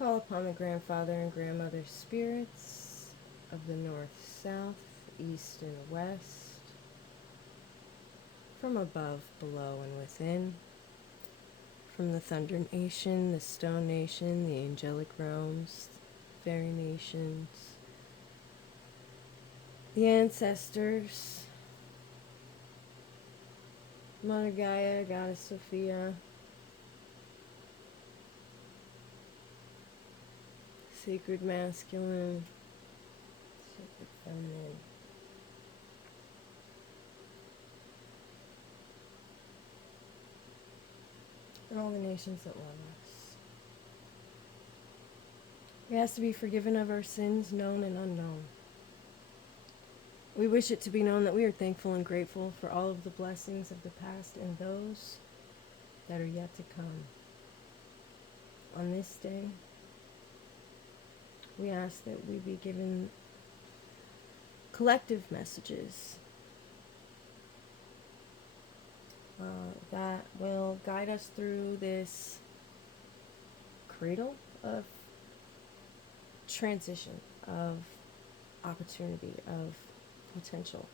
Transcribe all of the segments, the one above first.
Call upon the grandfather and grandmother spirits of the north, south, east, and west, from above, below, and within, from the Thunder Nation, the Stone Nation, the Angelic Realms, Fairy Nations, the Ancestors, Mother Gaia, Goddess Sophia, Sacred Masculine, Sacred Feminine, and all the nations that love us. We ask to be forgiven of our sins, known and unknown. We wish it to be known that we are thankful and grateful for all of the blessings of the past and those that are yet to come. On this day, we ask that we be given collective messages that will guide us through this cradle of transition, of opportunity, of potential.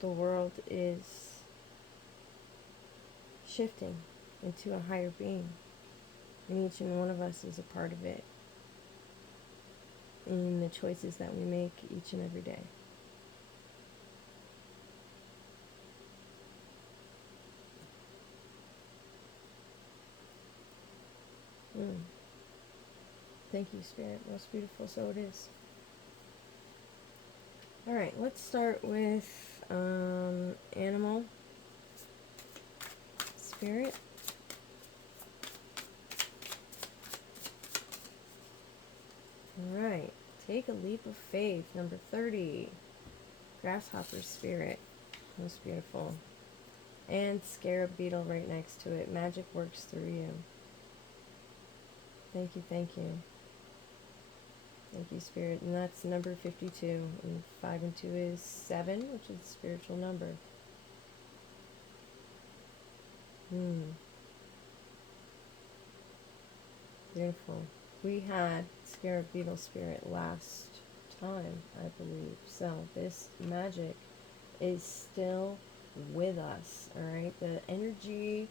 The world is shifting into a higher being, and each and one of us is a part of it in the choices that we make each and every day. Thank you, Spirit. Most beautiful, so it is. All right, let's start with animal spirit. All right, take a leap of faith. Number 30, grasshopper spirit. Most beautiful. And scarab beetle right next to it. Magic works through you. Thank you, thank you. Thank you, Spirit. And that's number 52. And 5 and 2 is 7, which is a spiritual number. Beautiful. We had scarab beetle spirit last time, I believe. So this magic is still with us, alright? The energy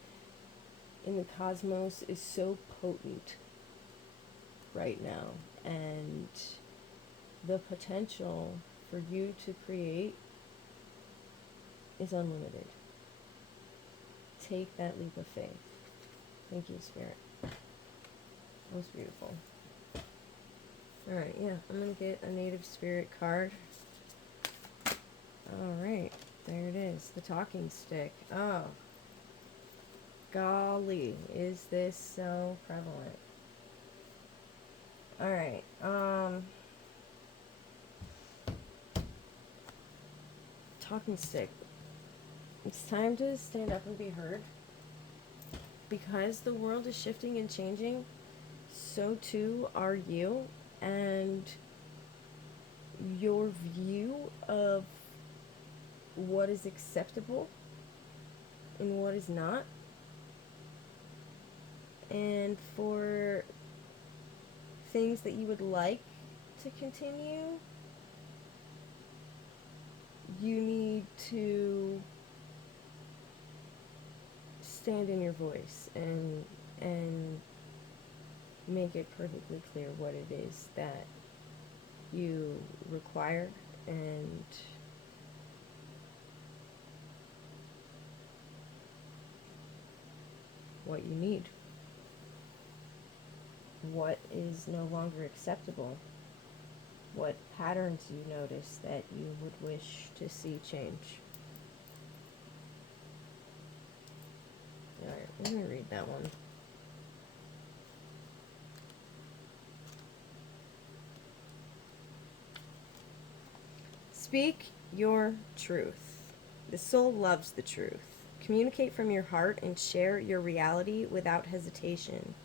in the cosmos is so potent right now, and the potential for you to create is unlimited. Take that leap of faith. Thank you, Spirit. Most beautiful. Alright, yeah, I'm going to get a native spirit card. Alright, there it is. The talking stick. Oh, golly, is this so prevalent? Alright, talking stick. It's time to stand up and be heard. Because the world is shifting and changing, so too are you, and your view of what is acceptable and what is not. And for things that you would like to continue, you need to stand in your voice and make it perfectly clear what it is that you require and what you need. What is no longer acceptable? What patterns you notice that you would wish to see change? Alright, let me read that one. Speak your truth. The soul loves the truth. Communicate from your heart and share your reality without hesitation.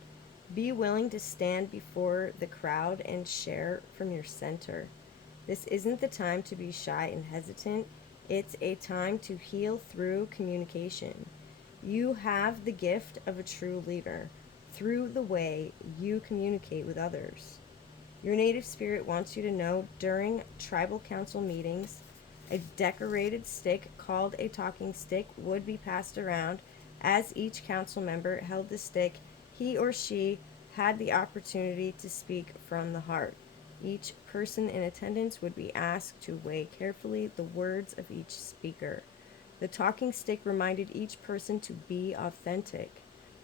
Be willing to stand before the crowd and share from your center. This isn't the time to be shy and hesitant. It's a time to heal through communication. You have the gift of a true leader through the way you communicate with others. Your native spirit wants you to know during tribal council meetings, a decorated stick called a talking stick would be passed around. As each council member held the stick, he or she had the opportunity to speak from the heart. Each person in attendance would be asked to weigh carefully the words of each speaker. The talking stick reminded each person to be authentic.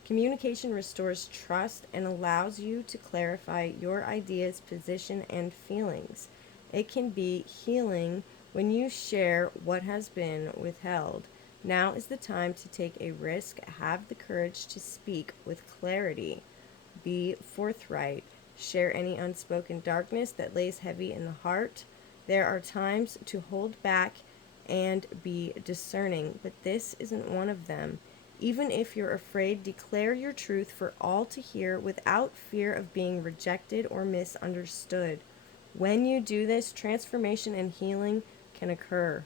Communication restores trust and allows you to clarify your ideas, position, and feelings. It can be healing when you share what has been withheld. Now is the time to take a risk. Have the courage to speak with clarity. Be forthright. Share any unspoken darkness that lays heavy in the heart. There are times to hold back and be discerning, but this isn't one of them. Even if you're afraid, declare your truth for all to hear without fear of being rejected or misunderstood. When you do this, transformation and healing can occur.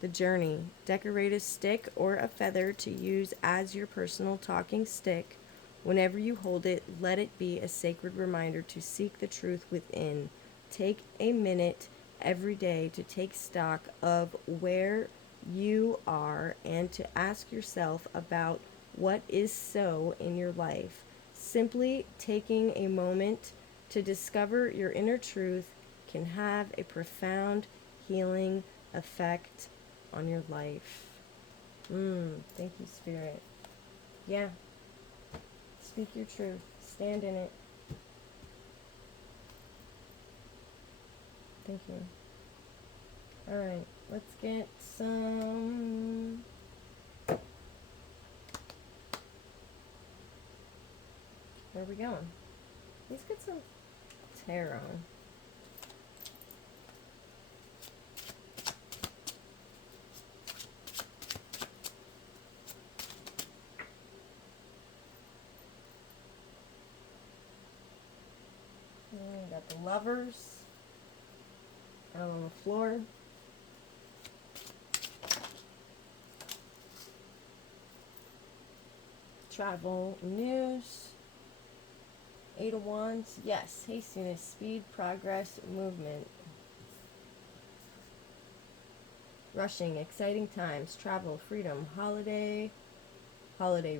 The journey. Decorate a stick or a feather to use as your personal talking stick. Whenever you hold it, let it be a sacred reminder to seek the truth within. Take a minute every day to take stock of where you are and to ask yourself about what is so in your life. Simply taking a moment to discover your inner truth can have a profound healing effect on your life. Thank you, Spirit. Yeah. Speak your truth. Stand in it. Thank you. Alright, let's get some... Where are we going? Let's get some tarot. We got the Lovers out on the floor. Travel news. 8 of Wands. Yes, hastiness, speed, progress, movement. Rushing, exciting times, travel, freedom, holiday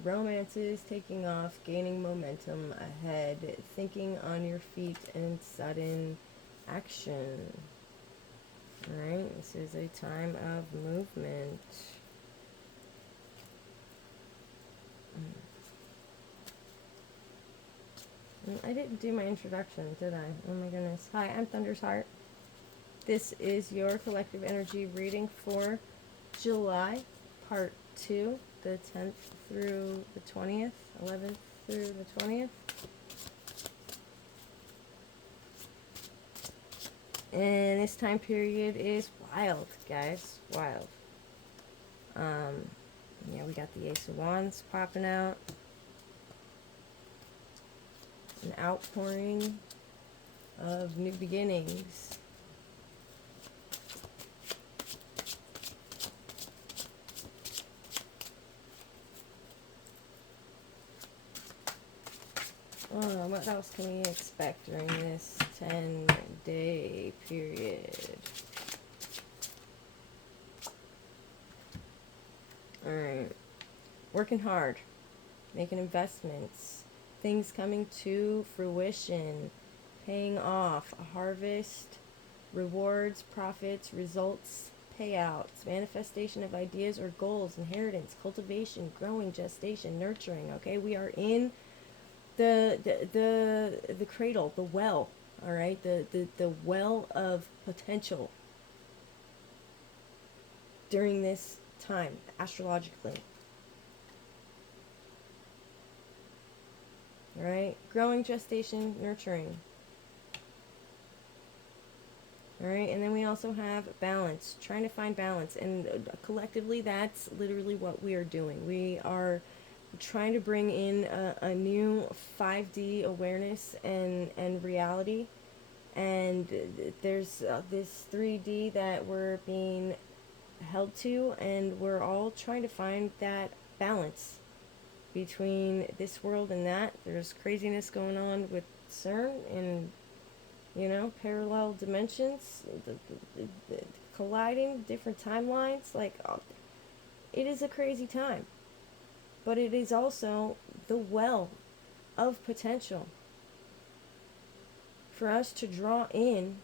romances, taking off, gaining momentum ahead, thinking on your feet, and sudden action. Alright, this is a time of movement. I didn't do my introduction, did I? Oh my goodness. Hi, I'm Thunder's Heart. This is your collective energy reading for July, part 2, the 10th through the 20th, 11th through the 20th. And this time period is wild, guys. Wild. Yeah, we got the Ace of Wands popping out. An outpouring of new beginnings. What else can we expect during this 10-day period? Alright. Working hard. Making investments. Things coming to fruition. Paying off. A harvest. Rewards, profits, results, payouts. Manifestation of ideas or goals. Inheritance, cultivation, growing, gestation, nurturing. Okay, we are in the cradle, the well, all right, the well of potential during this time, astrologically. All right, growing, gestation, nurturing. All right, and then we also have balance, trying to find balance, and collectively that's literally what we are doing. We are trying to bring in a new 5D awareness and reality, And there's this 3D that we're being held to, and we're all trying to find that balance between this world and that. There's craziness going on with CERN and, parallel dimensions, the colliding, different timelines. Like, it is a crazy time. But it is also the well of potential for us to draw in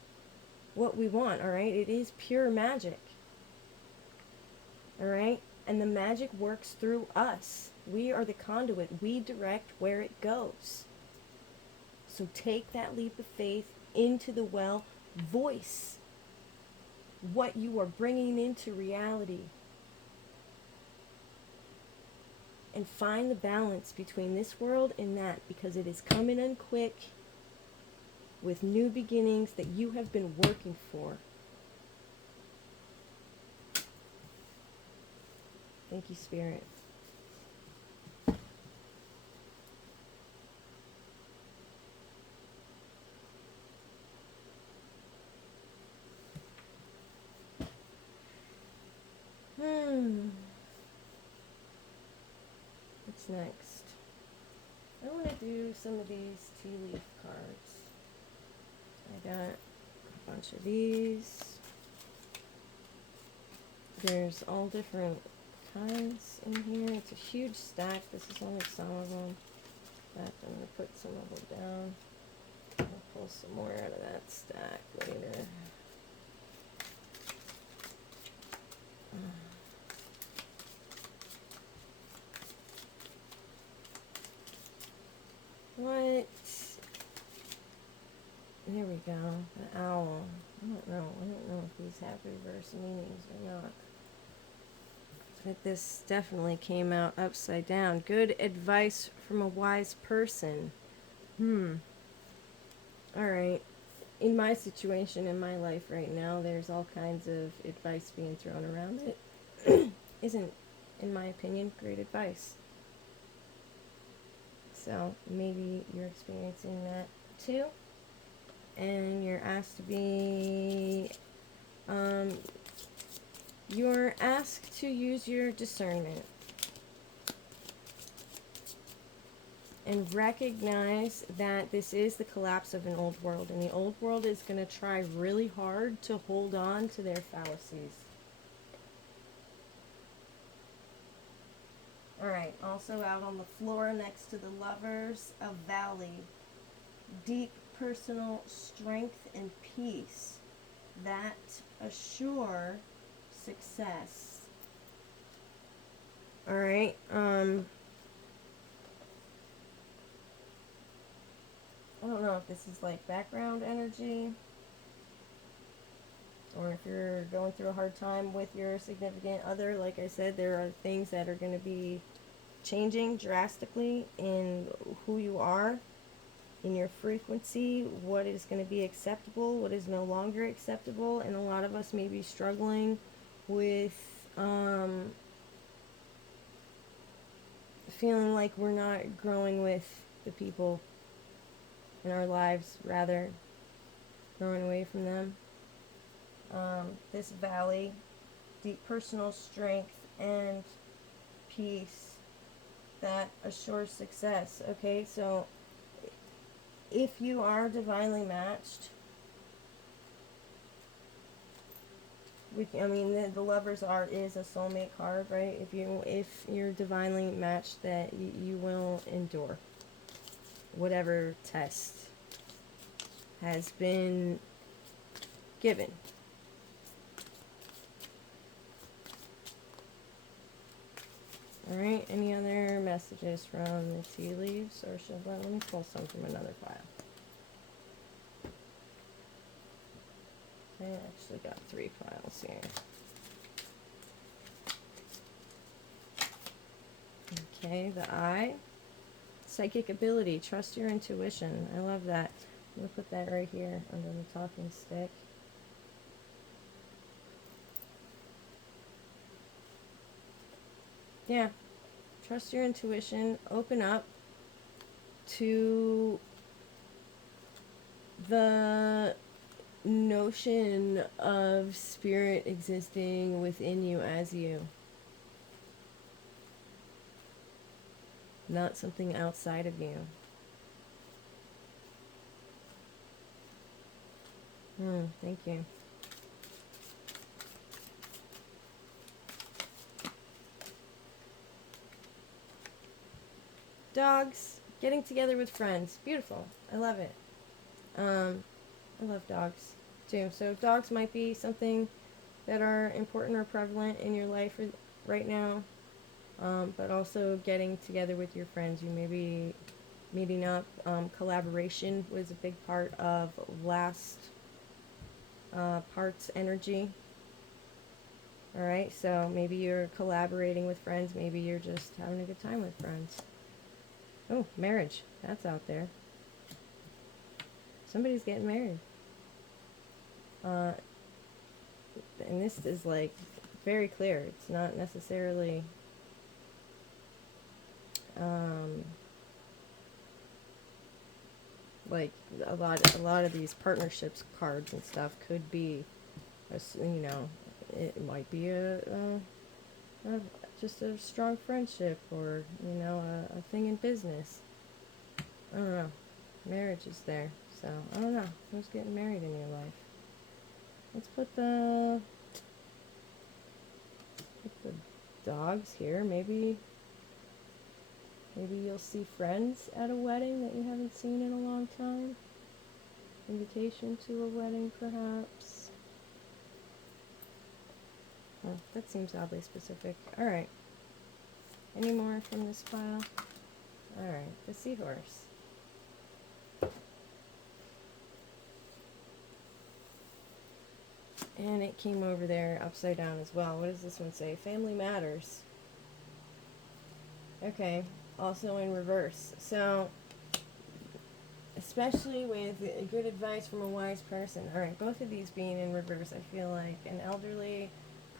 what we want, all right? It is pure magic, all right? And the magic works through us. We are the conduit. We direct where it goes. So take that leap of faith into the well. Voice what you are bringing into reality. And find the balance between this world and that, because it is coming in quick with new beginnings that you have been working for. Thank you, Spirit. What's next? I want to do some of these tea leaf cards. I got a bunch of these. There's all different kinds in here. It's a huge stack. This is only some of them. But I'm going to put some of them down. I'll pull some more out of that stack later. What? There we go. The owl. I don't know if these have reverse meanings or not. But this definitely came out upside down. Good advice from a wise person. Alright. In my situation, in my life right now, there's all kinds of advice being thrown around that isn't, in my opinion, great advice. So maybe you're experiencing that too. And you're asked to be, you're asked to use your discernment and recognize that this is the collapse of an old world, and the old world is going to try really hard to hold on to their fallacies. Alright, also out on the floor next to the lovers, a valley. Deep personal strength and peace that assure success. Alright, I don't know if this is like background energy, or if you're going through a hard time with your significant other. Like I said, there are things that are going to be changing drastically in who you are, in your frequency, what is going to be acceptable, what is no longer acceptable, and a lot of us may be struggling with feeling like we're not growing with the people in our lives, rather growing away from them. This valley, deep personal strength and peace that assures success. Okay, so if you are divinely matched, the Lover's Art is a soulmate card, right? If you're divinely matched, that you will endure whatever test has been given. Alright, any other messages from the tea leaves? Or let me pull some from another pile. I actually got 3 piles here. Okay, the eye. Psychic ability. Trust your intuition. I love that. I'm going to put that right here under the talking stick. Yeah. Trust your intuition. Open up to the notion of spirit existing within you as you, not something outside of you. Thank you. Dogs, getting together with friends. Beautiful. I love it. I love dogs too. So dogs might be something that are important or prevalent in your life right now. But also getting together with your friends. You may be meeting up. Collaboration was a big part of last part's energy. Alright, so maybe you're collaborating with friends. Maybe you're just having a good time with friends. Oh, marriage. That's out there. Somebody's getting married. And this is like very clear. It's not necessarily like a lot of these partnerships cards and stuff could be, it might be just a strong friendship, or a thing in business. I don't know. Marriage is there, so I don't know who's getting married in your life. Let's put the dogs here. Maybe you'll see friends at a wedding that you haven't seen in a long time. Invitation to a wedding, perhaps. Oh, that seems oddly specific. Alright. Any more from this pile? Alright, the seahorse. And it came over there upside down as well. What does this one say? Family matters. Okay, also in reverse. So, especially with good advice from a wise person. Alright, both of these being in reverse, I feel like an elderly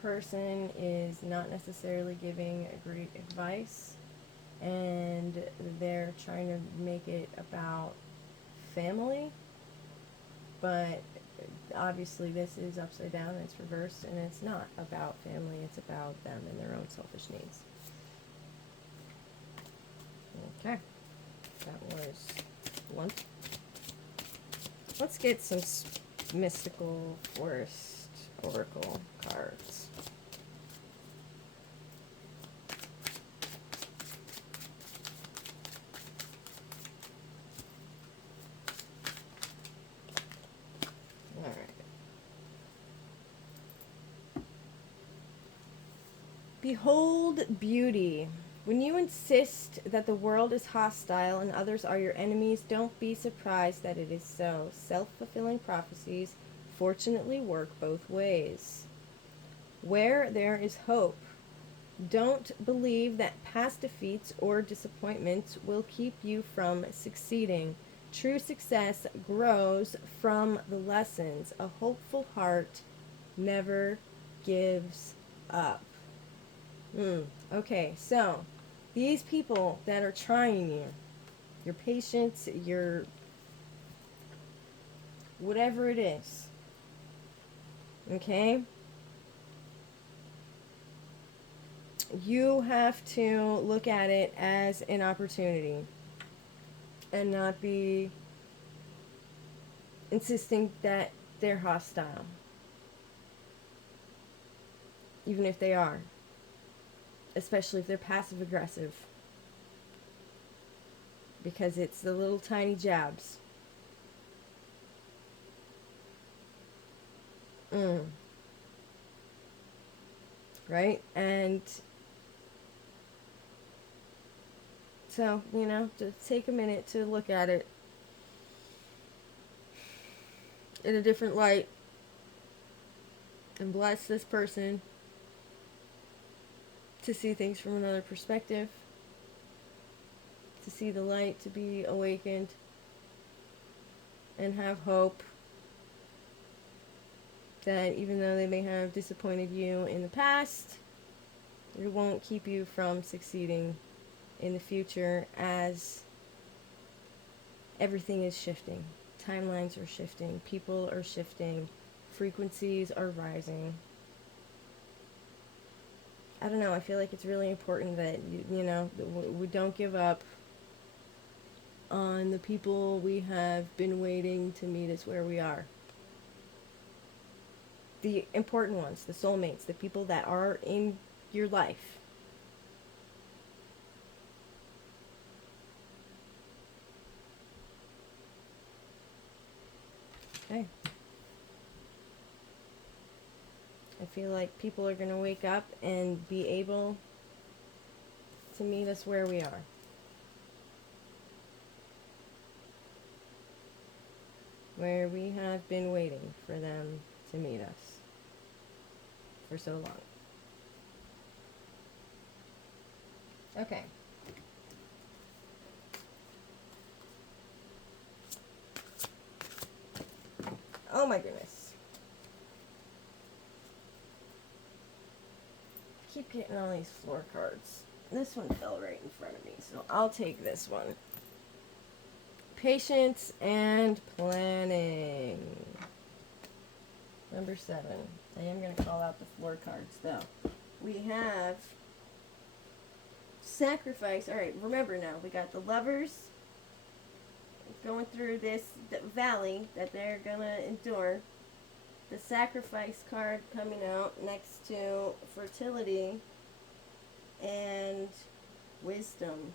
person is not necessarily giving great advice, and they're trying to make it about family, but obviously this is upside down, it's reversed, and it's not about family, it's about them and their own selfish needs. Okay, that was one. Let's get some mystical forest oracle cards. Behold beauty. When you insist that the world is hostile and others are your enemies, don't be surprised that it is so. Self-fulfilling prophecies fortunately work both ways. Where there is hope, don't believe that past defeats or disappointments will keep you from succeeding. True success grows from the lessons. A hopeful heart never gives up. Okay, so these people that are trying you, your patience, your whatever it is, okay, you have to look at it as an opportunity and not be insisting that they're hostile, even if they are. Especially if they're passive aggressive, because it's the little tiny jabs. Right? And so, to take a minute to look at it in a different light and bless this person to see things from another perspective, to see the light, to be awakened, and have hope that even though they may have disappointed you in the past, it won't keep you from succeeding in the future, as everything is shifting. Timelines are shifting. People are shifting. Frequencies are rising. I don't know. I feel like it's really important that, that we don't give up on the people we have been waiting to meet us where we are. The important ones, the soulmates, the people that are in your life. Okay. I feel like people are going to wake up and be able to meet us where we are. Where we have been waiting for them to meet us for so long. Okay. Oh my goodness. I keep getting all these floor cards. This one fell right in front of me, so I'll take this one. Patience and planning. Number 7. I am going to call out the floor cards, though. We have sacrifice. All right, remember now, we got the lovers going through this valley that they're going to endure. The sacrifice card coming out next to fertility and wisdom.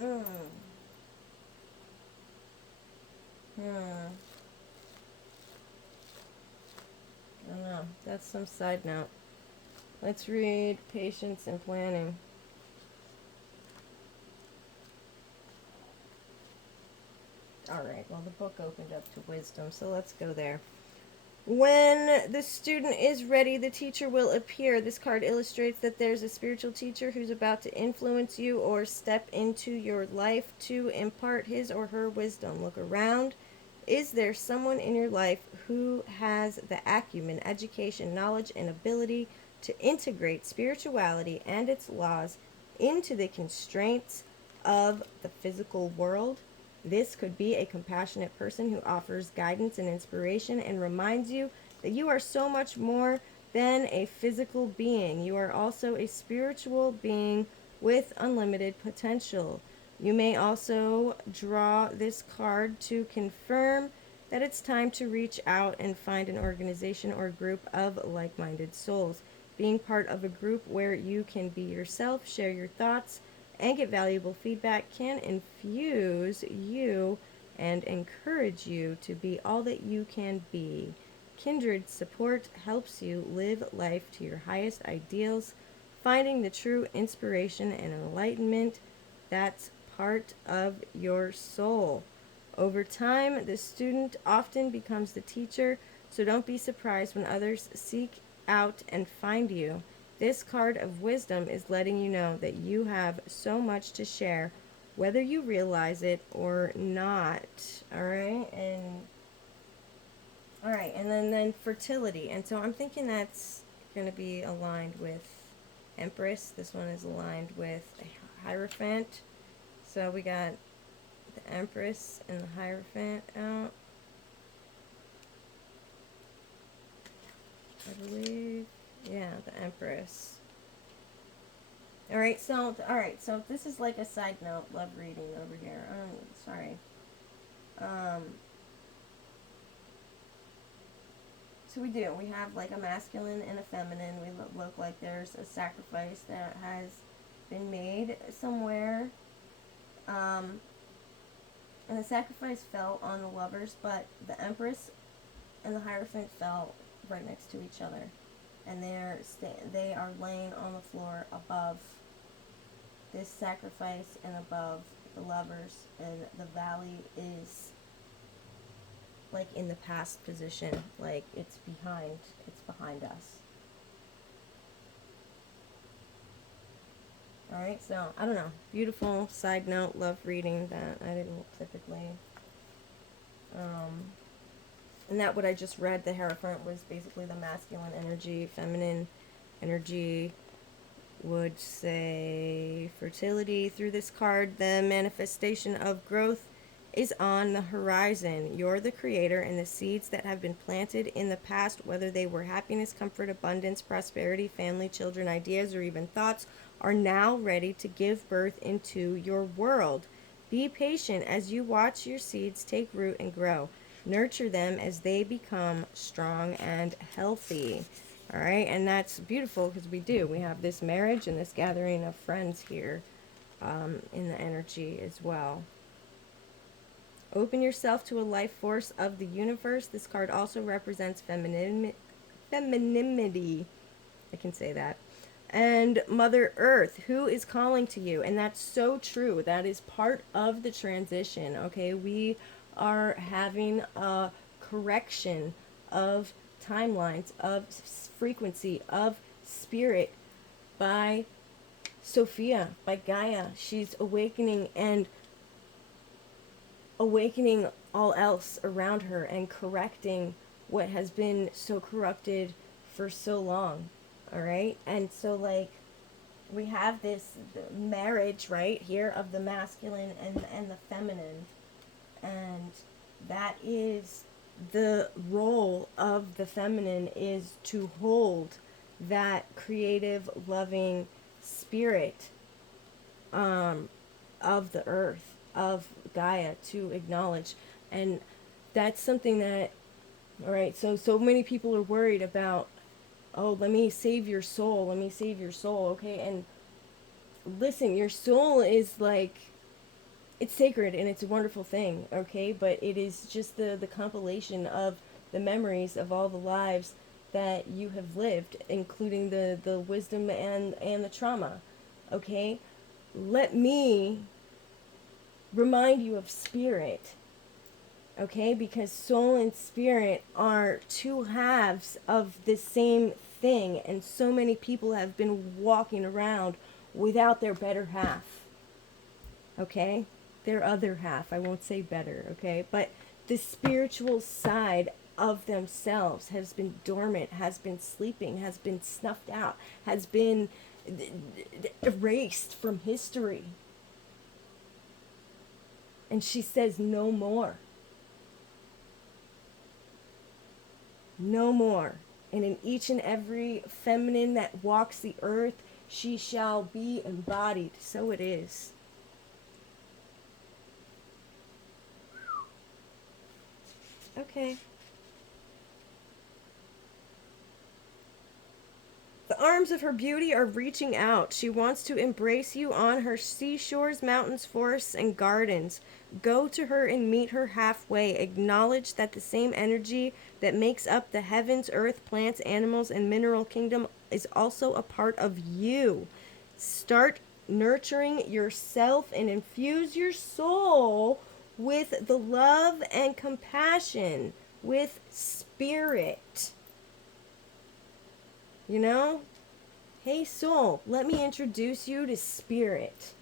I don't know. That's some side note. Let's read patience and planning. Alright, well, the book opened up to wisdom, so let's go there. When the student is ready, the teacher will appear. This card illustrates that there's a spiritual teacher who's about to influence you or step into your life to impart his or her wisdom. Look around. Is there someone in your life who has the acumen, education, knowledge, and ability to integrate spirituality and its laws into the constraints of the physical world? This could be a compassionate person who offers guidance and inspiration and reminds you that you are so much more than a physical being. You are also a spiritual being with unlimited potential. You may also draw this card to confirm that it's time to reach out and find an organization or group of like-minded souls. Being part of a group where you can be yourself, share your thoughts, and get valuable feedback can infuse you and encourage you to be all that you can be. Kindred support helps you live life to your highest ideals, finding the true inspiration and enlightenment that's part of your soul. Over time, the student often becomes the teacher, so don't be surprised when others seek out and find you. This card of wisdom is letting you know that you have so much to share, whether you realize it or not. Alright, and then fertility. And so I'm thinking that's going to be aligned with Empress. This one is aligned with Hierophant. So we got the Empress and the Hierophant out. I believe. Yeah, the Empress. Alright, so this is like a side note love reading over here. Sorry. So we do. We have like a masculine and a feminine. We look like there's a sacrifice that has been made somewhere. And the sacrifice fell on the lovers, but the Empress and the Hierophant fell right next to each other. And they are laying on the floor above this sacrifice and above the lovers, and the valley is like in the past position, like it's behind us. Alright, so I don't know. Beautiful side note, love reading that I didn't typically. And that what I just read, the Hierophant was basically the masculine energy, feminine energy, would say fertility through this card. The manifestation of growth is on the horizon. You're the creator, and the seeds that have been planted in the past, whether they were happiness, comfort, abundance, prosperity, family, children, ideas, or even thoughts, are now ready to give birth into your world. Be patient as you watch your seeds take root and grow. Nurture them as they become strong and healthy. All right, and that's beautiful because we do. We have this marriage and this gathering of friends here in the energy as well. Open yourself to a life force of the universe. This card also represents femininity. I can say that. And Mother Earth, who is calling to you. And that's so true. That is part of the transition. Okay, we are having a correction of timelines, of frequency, of spirit by Sophia, by Gaia. She's awakening and awakening all else around her and correcting what has been so corrupted for so long. All right, and so like we have this marriage right here of the masculine and the feminine, and that is the role of the feminine, is to hold that creative, loving spirit of the earth, of Gaia, to acknowledge. And that's something that, all right, so many people are worried about, oh, let me save your soul, let me save your soul, okay? And listen, your soul is like, it's sacred and it's a wonderful thing, okay? But it is just the compilation of the memories of all the lives that you have lived, including the wisdom and the trauma, okay? Let me remind you of spirit, okay? Because soul and spirit are two halves of the same thing, and so many people have been walking around without their better half, okay? Their other half, I won't say better, okay? But the spiritual side of themselves has been dormant, has been sleeping, has been snuffed out, has been erased from history. And she says, no more. No more. And in each and every feminine that walks the earth, she shall be embodied. So it is. Okay. The arms of her beauty are reaching out. She wants to embrace you on her seashores, mountains, forests, and gardens. Go to her and meet her halfway. Acknowledge that the same energy that makes up the heavens, earth, plants, animals, and mineral kingdom is also a part of you. Start nurturing yourself and infuse your soul with the love and compassion, with spirit. You know? Hey, soul, let me introduce you to spirit.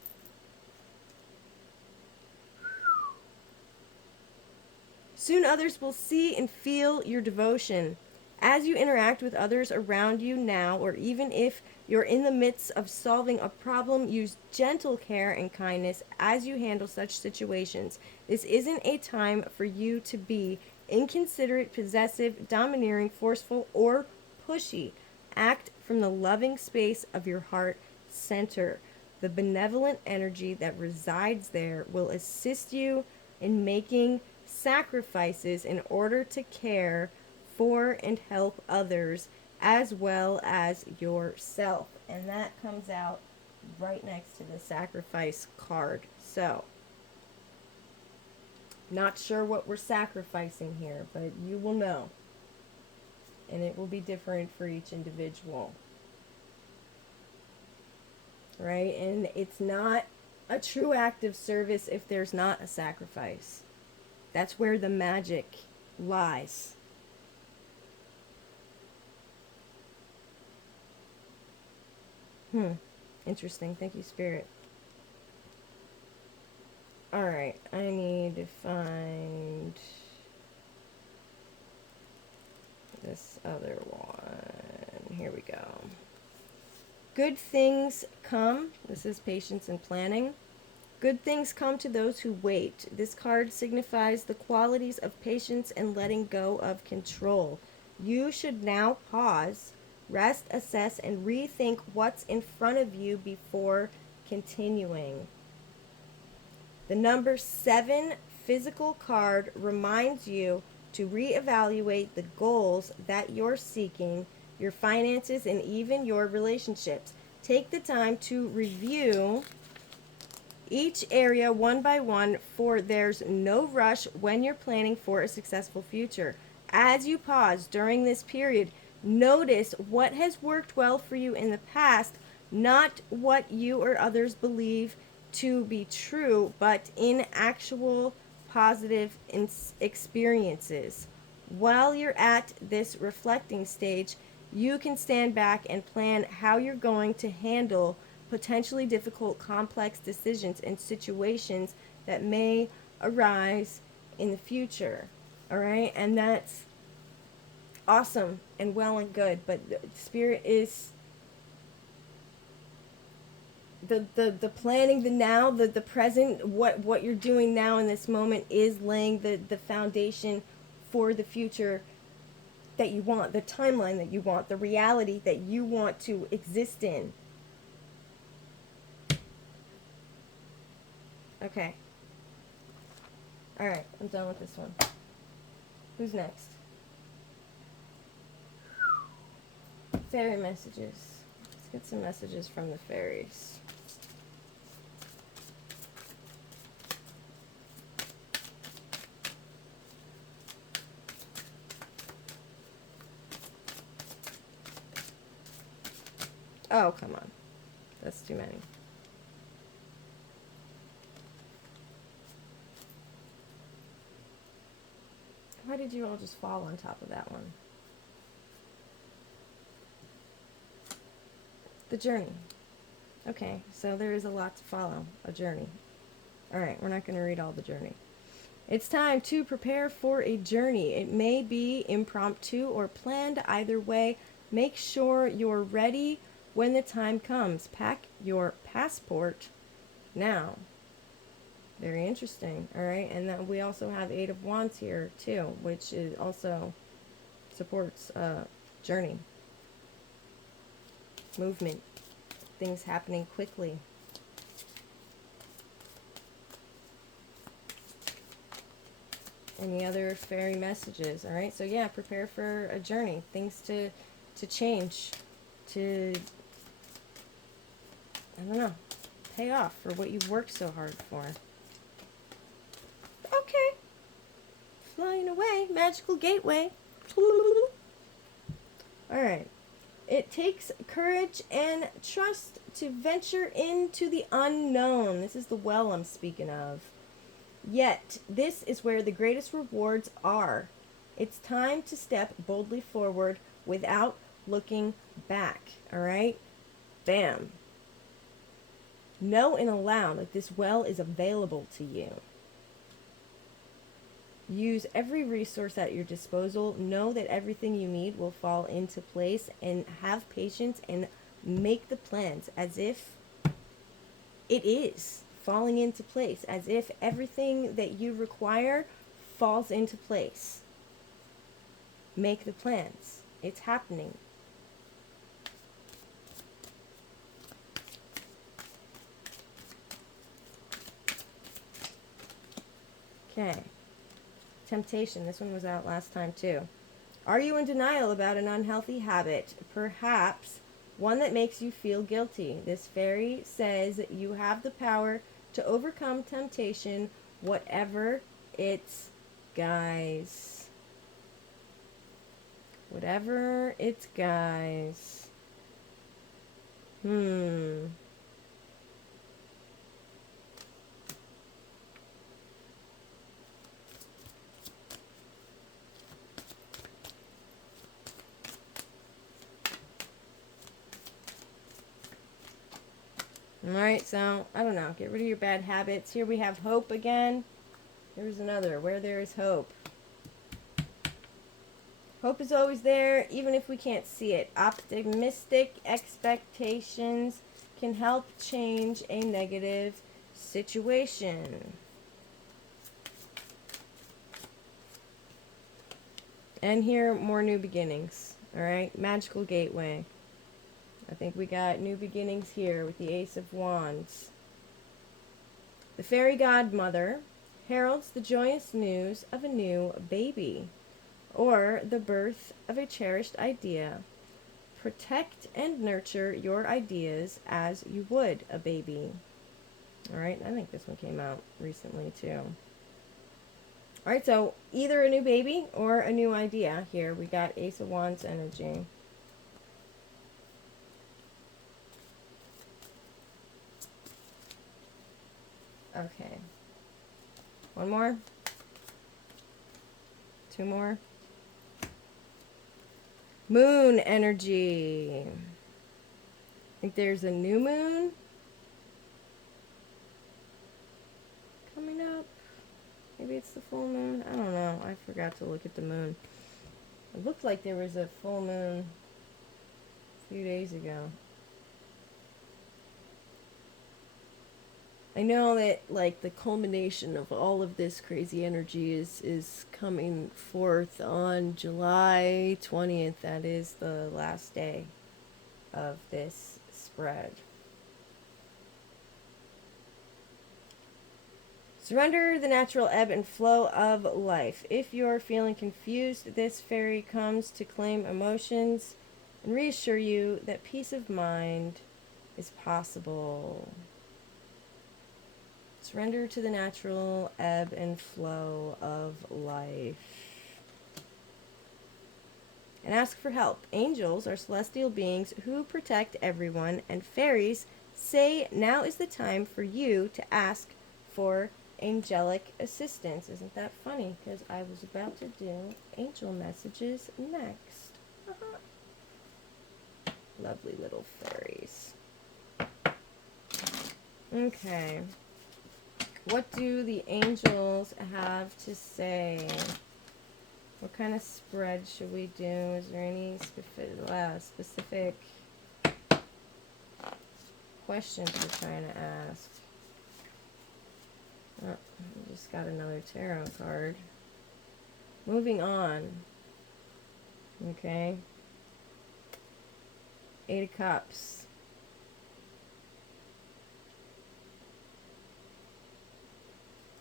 Soon others will see and feel your devotion. As you interact with others around you now, or even if you're in the midst of solving a problem, use gentle care and kindness as you handle such situations. This isn't a time for you to be inconsiderate, possessive, domineering, forceful, or pushy. Act from the loving space of your heart center. The benevolent energy that resides there will assist you in making sacrifices in order to care for and help others as well as yourself. And that comes out right next to the sacrifice card. So, not sure what we're sacrificing here, but you will know. And it will be different for each individual. Right? And it's not a true act of service if there's not a sacrifice. That's where the magic lies. Interesting. Thank you, Spirit. Alright, I need to find this other one. Here we go. Good things come. This is patience and planning. Good things come to those who wait. This card signifies the qualities of patience and letting go of control. You should now pause, rest, assess, and rethink what's in front of you before continuing. The number 7 physical card reminds you to reevaluate the goals that you're seeking, your finances, and even your relationships. Take the time to review each area one by one, for there's no rush when you're planning for a successful future. As you pause during this period, notice what has worked well for you in the past, not what you or others believe to be true, but in actual positive experiences. While you're at this reflecting stage, you can stand back and plan how you're going to handle potentially difficult, complex decisions and situations that may arise in the future. All right, and that's awesome and well and good, but the spirit is the planning, the now, the present, what you're doing now in this moment is laying the foundation for the future that you want, the timeline that you want, the reality that you want to exist in. Okay. All right, I'm done with this one. Who's next? Fairy messages. Let's get some messages from the fairies. Oh, come on. That's too many. Why did you all just fall on top of that one? The journey. Okay, so there is a lot to follow. A journey. Alright, we're not going to read all the journey. It's time to prepare for a journey. It may be impromptu or planned. Either way, make sure you're ready when the time comes. Pack your passport now. Very interesting. All right, and then we also have 8 of Wands here too, which is also supports journey, movement, things happening quickly. Any other fairy messages? All right, so yeah, prepare for a journey, things to change, to, I don't know, pay off for what you've worked so hard for. Okay. Flying away. Magical gateway. Alright. It takes courage and trust to venture into the unknown. This is the well I'm speaking of. Yet, this is where the greatest rewards are. It's time to step boldly forward without looking back. Alright? Bam. Know and allow that this well is available to you. Use every resource at your disposal. Know that everything you need will fall into place, and have patience and make the plans as if it is falling into place, as if everything that you require falls into place. Make the plans. It's happening. Okay. Temptation. This one was out last time too. Are you in denial about an unhealthy habit? Perhaps one that makes you feel guilty. This fairy says you have the power to overcome temptation, whatever its guise. Whatever its guise. Alright, so, I don't know. Get rid of your bad habits. Here we have hope again. Here's another. Where there is hope. Hope is always there, even if we can't see it. Optimistic expectations can help change a negative situation. And here, more new beginnings. All right, magical gateway. I think we got new beginnings here with the Ace of Wands. The fairy godmother heralds the joyous news of a new baby or the birth of a cherished idea. Protect and nurture your ideas as you would a baby. All right, I think this one came out recently too. All right, so either a new baby or a new idea here. We got Ace of Wands energy. Okay. One more. Two more. Moon energy. I think there's a new moon coming up. Maybe it's the full moon. I don't know. I forgot to look at the moon. It looked like there was a full moon a few days ago. I know that like the culmination of all of this crazy energy is coming forth on July 20th. That is the last day of this spread. Surrender the natural ebb and flow of life. If you're feeling confused, this fairy comes to claim emotions and reassure you that peace of mind is possible. Surrender to the natural ebb and flow of life. And ask for help. Angels are celestial beings who protect everyone, and fairies say now is the time for you to ask for angelic assistance. Isn't that funny? Because I was about to do angel messages next. Lovely little fairies. Okay. What do the angels have to say? What kind of spread should we do? Is there any specific questions we're trying to ask? Oh, I just got another tarot card. Moving on. Okay. Eight of Cups.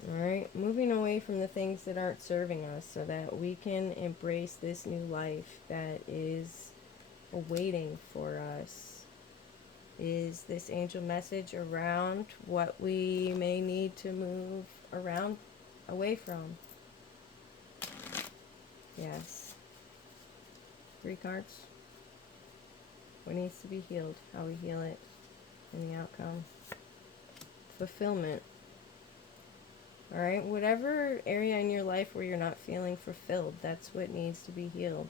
Alright, moving away from the things that aren't serving us so that we can embrace this new life that is awaiting for us. Is this angel message around what we may need to move around away from? Yes. 3 cards. What needs to be healed, how we heal it, and the outcome. Fulfillment. Alright, whatever area in your life where you're not feeling fulfilled, that's what needs to be healed.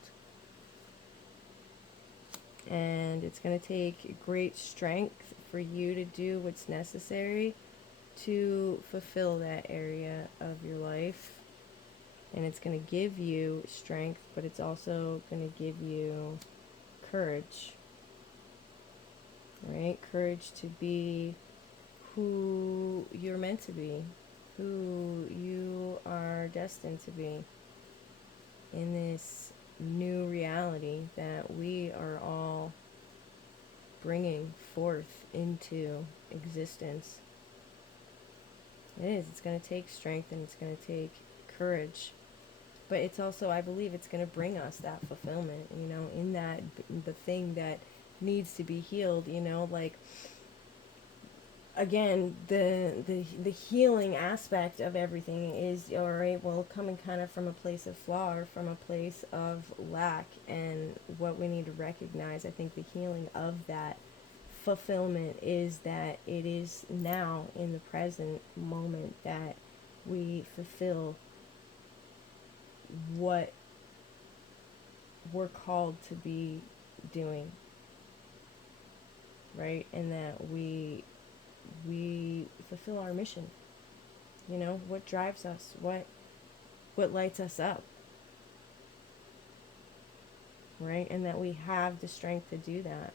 And it's going to take great strength for you to do what's necessary to fulfill that area of your life. And it's going to give you strength, but it's also going to give you courage. Right? Courage to be who you're meant to be, who you are destined to be in this new reality that we are all bringing forth into existence. It is. It's going to take strength and it's going to take courage. But it's also, I believe, it's going to bring us that fulfillment, you know, in that, the thing that needs to be healed, you know, like, again, the healing aspect of everything is, all right, well, coming kind of from a place of flaw or from a place of lack, and what we need to recognize, I think the healing of that fulfillment is that it is now in the present moment that we fulfill what we're called to be doing, right? And that we fulfill our mission. You know, what drives us, what lights us up. right? And that we have the strength to do that.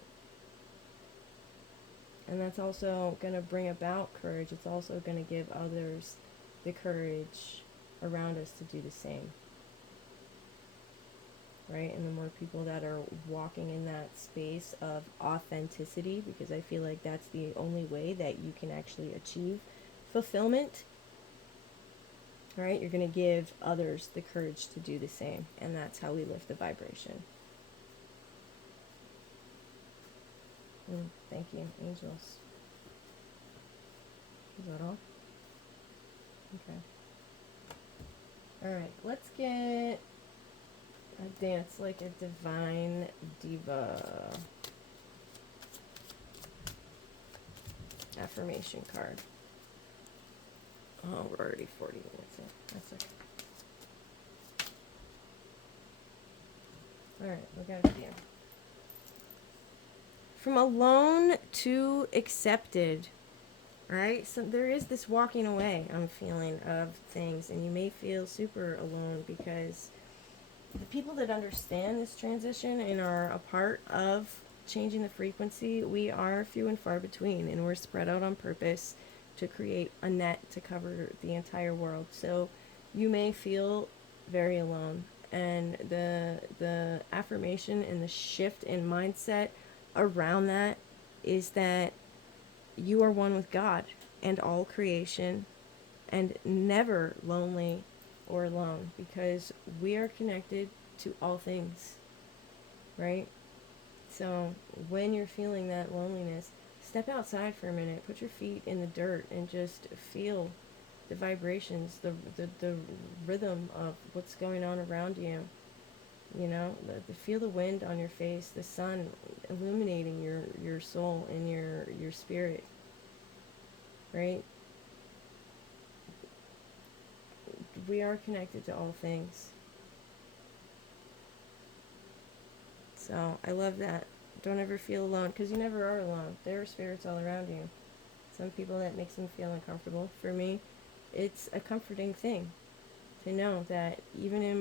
And that's also going to bring about courage. It's also going to give others the courage around us to do the same, right? And the more people that are walking in that space of authenticity, because I feel like that's the only way that you can actually achieve fulfillment, right? You're going to give others the courage to do the same. And that's how we lift the vibration. Thank you, angels. Is that all? Okay. Alright, let's get a dance like a divine diva affirmation card. Oh, we're already 40 minutes in. That's okay. Alright, we got a few. From alone to accepted. Right? So there is this walking away, I'm feeling, of things, and you may feel super alone because the people that understand this transition and are a part of changing the frequency, we are few and far between, and we're spread out on purpose to create a net to cover the entire world. So you may feel very alone, and the affirmation and the shift in mindset around that is that you are one with God and all creation, and never lonely or alone, because we are connected to all things, right? So when you're feeling that loneliness, step outside for a minute, put your feet in the dirt, and just feel the vibrations, the rhythm of what's going on around you. You know, feel the wind on your face, the sun illuminating your soul and your spirit, right? We are connected to all things. So I love that. Don't ever feel alone, because you never are alone. There are spirits all around you. Some people that makes them feel uncomfortable. For me, it's a comforting thing to know that even in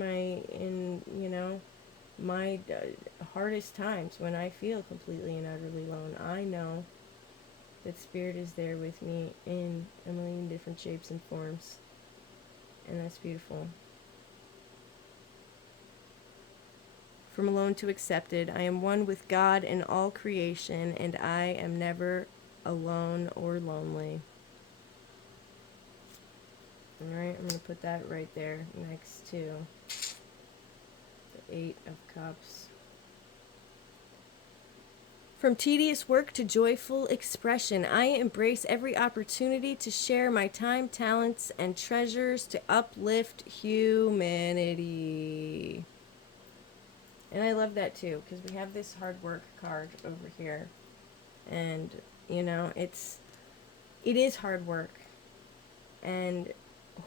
my hardest times, when I feel completely and utterly alone, I know that spirit is there with me in a million different shapes and forms, and that's beautiful. From alone to accepted, I am one with God and all creation, and I am never alone or lonely. Alright, I'm going to put that right there next to the Eight of Cups. From tedious work to joyful expression, I embrace every opportunity to share my time, talents, and treasures to uplift humanity. And I love that too, because we have this hard work card over here. And, it is hard work. And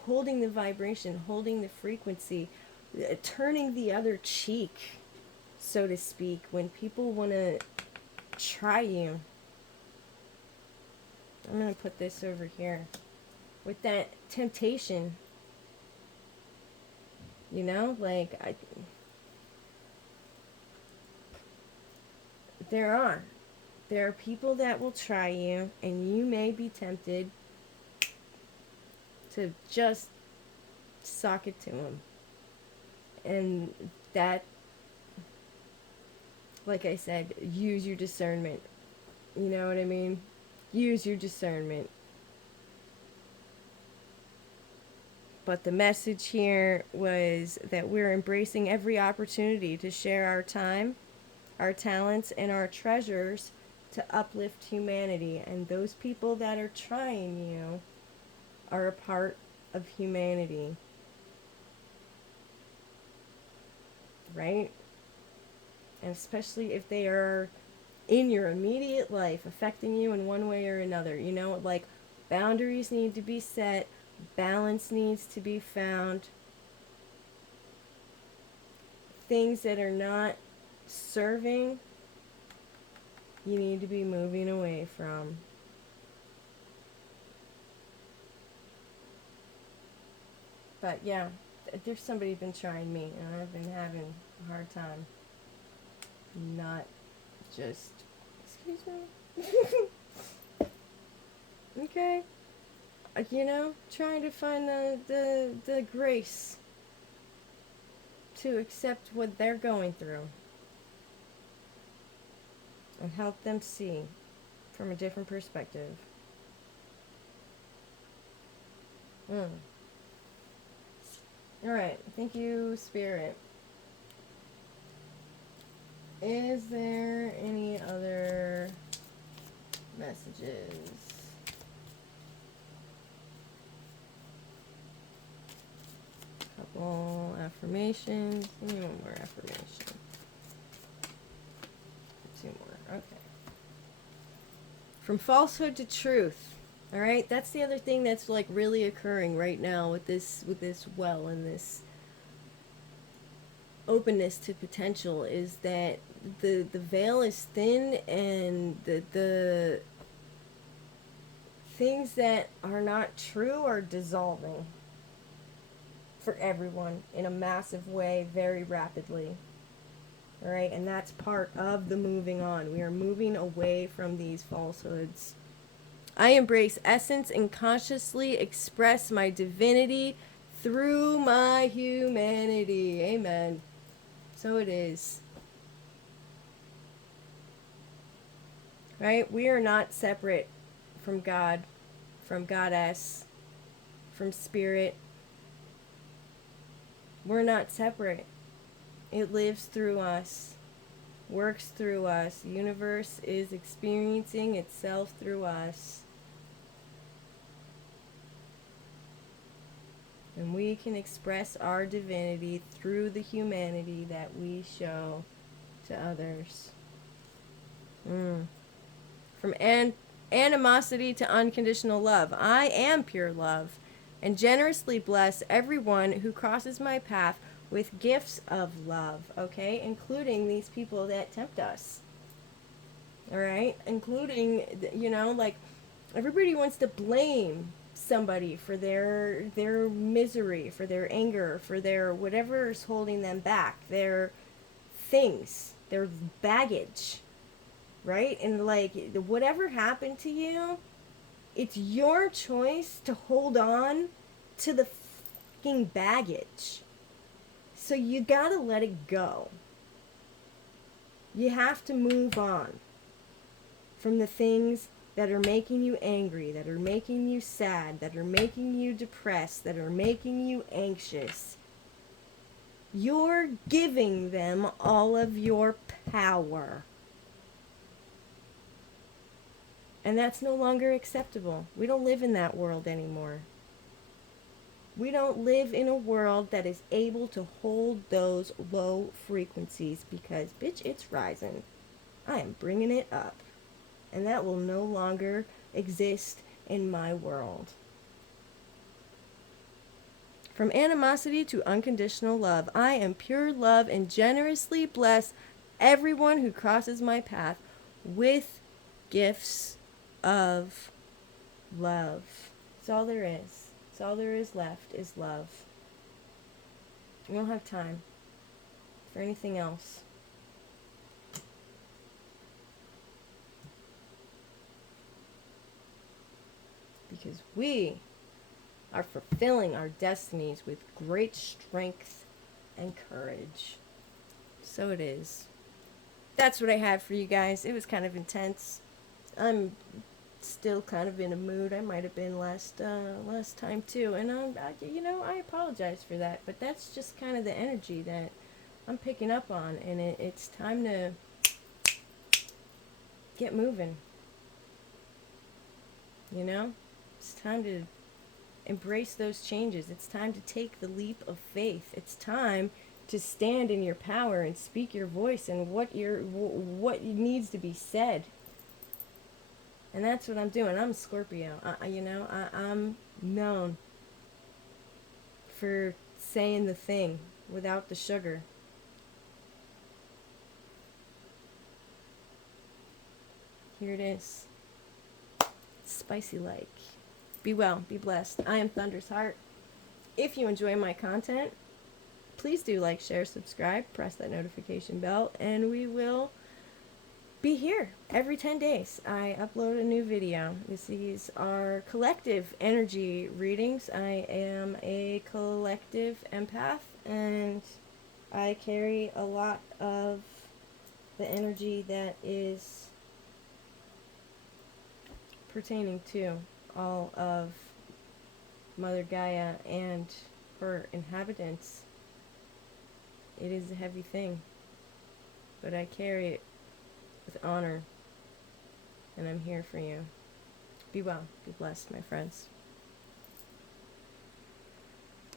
holding the vibration, holding the frequency, turning the other cheek, so to speak, when people want to try you. I'm going to put this over here. With that temptation, there are people that will try you, and you may be tempted to just sock it to them. And that, like I said, use your discernment. You know what I mean? Use your discernment. But the message here was that we're embracing every opportunity to share our time, our talents, and our treasures to uplift humanity. And those people that are trying you are a part of humanity. Right? And especially if they are in your immediate life, affecting you in one way or another. Boundaries need to be set, balance needs to be found. Things that are not serving, you need to be moving away from. But yeah, there's somebody been trying me, and I've been having a hard time. not just, excuse me. Okay. You know, trying to find the grace to accept what they're going through and help them see from a different perspective. Alright, thank you, Spirit. Is there any other messages? Couple affirmations. One more affirmation. Two more. Okay. From falsehood to truth. All right, that's the other thing that's like really occurring right now with this well and this openness to potential is that the veil is thin, and the things that are not true are dissolving for everyone in a massive way very rapidly. All right, and that's part of the moving on. We are moving away from these falsehoods. I embrace essence and consciously express my divinity through my humanity. Amen. So it is. Right? We are not separate from God, from Goddess, from Spirit. We're not separate. It lives through us, works through us. The universe is experiencing itself through us. And we can express our divinity through the humanity that we show to others. From animosity to unconditional love. I am pure love and generously bless everyone who crosses my path with gifts of love, okay? Including these people that tempt us. All right? Including, you know, like, everybody wants to blame somebody for their misery, for their anger, for their whatever is holding them back, their things, their baggage, right? And like whatever happened to you, it's your choice to hold on to the fucking baggage. So you gotta let it go. You have to move on from the things that are making you angry, that are making you sad, that are making you depressed, that are making you anxious. You're giving them all of your power. And that's no longer acceptable. We don't live in that world anymore. We don't live in a world that is able to hold those low frequencies because, bitch, it's rising. I am bringing it up. And that will no longer exist in my world. From animosity to unconditional love, I am pure love and generously bless everyone who crosses my path with gifts of love. That's all there is. That's all there is left is love. We don't have time for anything else. Because we are fulfilling our destinies with great strength and courage. So it is. That's what I have for you guys. It was kind of intense. I'm still kind of in a mood. I might have been last time too, and I apologize for that. But that's just kind of the energy that I'm picking up on, and it's time to get moving. You know, it's time to embrace those changes. It's time to take the leap of faith. It's time to stand in your power and speak your voice and what needs to be said. And that's what I'm doing. I'm a Scorpio. I'm known for saying the thing without the sugar. Here it is. Spicy like. Be well, be blessed. I am Thunder's Heart. If you enjoy my content, please do like, share, subscribe, press that notification bell, and we will be here every 10 days. I upload a new video. These are collective energy readings. I am a collective empath, and I carry a lot of the energy that is pertaining to all of Mother Gaia and her inhabitants. It is a heavy thing, but I carry it with honor, and I'm here for you. Be well, be blessed, my friends.